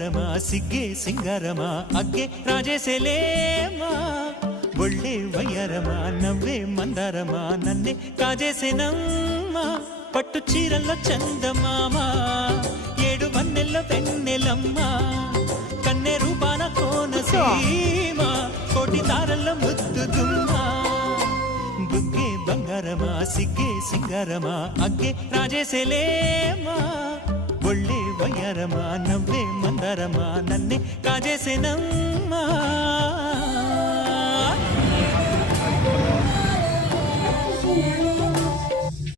బంగారమా సిగ్గే సింగారమా అగ్గే రాజేసేలేమా ఒళ్ళే వయ్యారమా నవ్వే మందారమా నన్నే కాజేసేనమ్మా పట్టు చీరల్లో చందమామా ఏడు వన్నెల్లో వెన్నెలమ్మా కన్నె రూపాన కోనసీమ కోటి తారల్లో ముద్దుగుమ్మా బుగ్గే బంగారమా సిగ్గే సింగారమా అగ్గే రాజేసేలేమా ఒళ్ళే వయ్యారమా నవ్వే మందారమా నన్నే కాజేసేనమ్మా Yeah.